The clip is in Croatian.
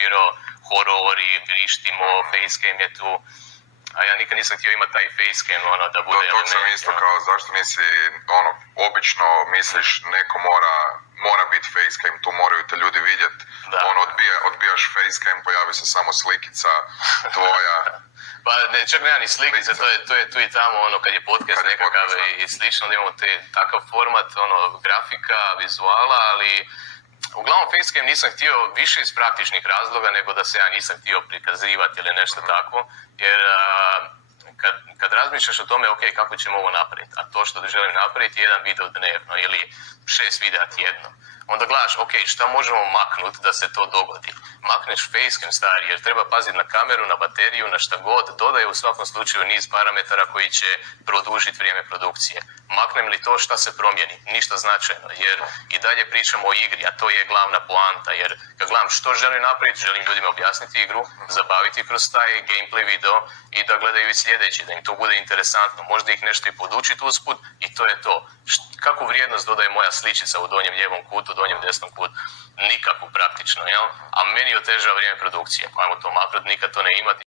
biro horori, vrištimo, facecam je tu. A ja nikad nisam htio imati taj facecam, da bude To sam isto kao, zašto nisi, obično misliš neko mora biti facecam, tu moraju te ljudi vidjeti, odbijaš facecam, pojavi se samo slikica tvoja. Pa čak nema ni slikice, to je tu i tamo, kad je podcast nekakav i slično, da imamo takav format, grafika, vizuala, ali uglavnom facecam nisam htio više iz praktičnih razloga nego da se ja nisam htio prikazivati ili nešto tako, jer kad razmišljaš o tome, ok, kako ćemo ovo napraviti, a to što želim napraviti je jedan video dnevno ili 6 videa tjedno, onda gledaš, ok, šta možemo maknuti da se to dogodi. Makneš facecam stari, jer treba paziti na kameru, na bateriju, na šta god, dodaje u svakom slučaju niz parametara koji će produžiti vrijeme produkcije. Maknem li to, šta se promijeni? Ništa značajno, jer i dalje pričamo o igri, a to je glavna poanta, jer kad gledam što želim napraviti, želim ljudima objasniti igru, zabaviti kroz taj gameplay video i da gledaju i sljedeći, da im to bude interesantno, možda ih nešto i podučiti usput i to je to. Kakvu vrijednost dodaje moja sličica u donjem lijevom kutu, donjem desnom kutu? Nikakvu praktično, jel? A meni otežava vrijeme produkcije. Ajmo to maknuti, nikad to ne imati.